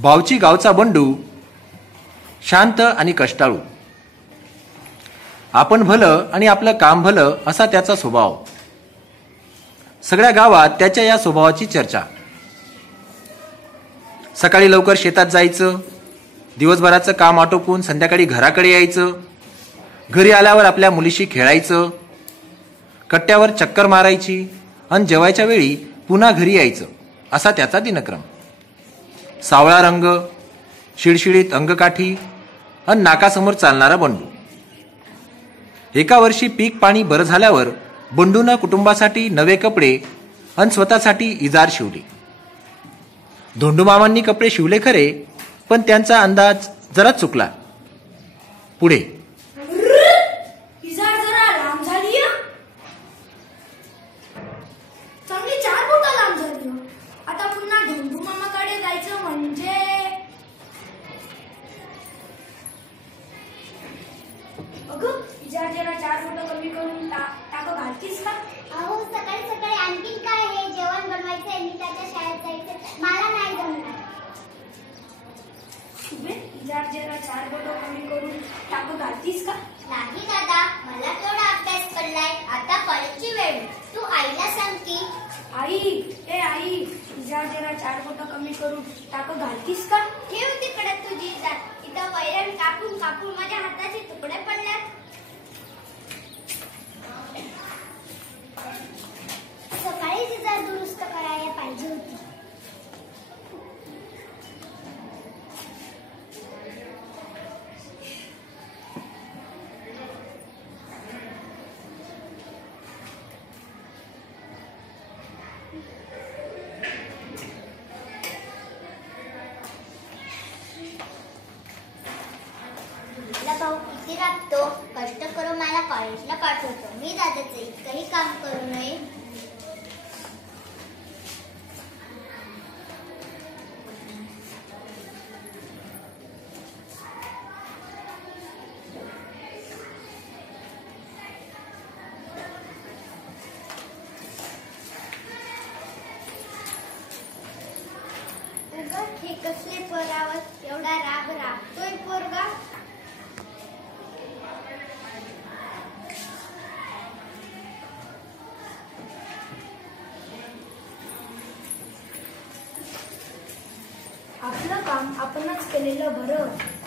भावची गावचा बंडू शांत आणि कष्टाळू. आपण भलं आणि आपलं काम भलं असा त्याचा स्वभाव. सगळ्या गावात त्याच्या या स्वभावाची चर्चा. सकाळी लवकर शेतात जायचं दिवसभराचं काम आटोपून संध्याकाळी घराकडे यायचं घरी आल्यावर आपल्या मुलीशी खेळायचं कट्ट्यावर चक्कर मारायची आणि जेवायच्या वेळी पुन्हा घरी यायचं असा त्याचा दिनक्रम. सावळा रंग शिडशिडीत अंगकाठी अन नाकासमोर चालणारा बंडू. एका वर्षी पीक पाणी बरं झाल्यावर बंडूनं कुटुंबासाठी नवे कपडे अन स्वतःसाठी इजार शिवली. धोंडूमामांनी कपडे शिवले खरे पण त्यांचा अंदाज जरा चुकला. पुढे इजार जरा चार बोटं कमी करून टाकं घालतीस का? नाही दादा मला तेवढा अभ्यास पडलाय. आता कॉलेजची वेळ तू आईला सांग की. आई ए आई इजार जरा चार बोटं कमी करून टाकं घालतीस का? ठेव तिकडे तुझी जात. इथं वैरण कापून कापून माझ्या हाताचे तुकडे आपला भाऊ किती राबतो कष्ट करून मला कॉलेजला पाठवतो. मी दादाचं इतकंही काम करू नये. हे कसले परावत? एवढा राग राबतोय पोरगा. आपलं काम आपणच केलेलं बरं.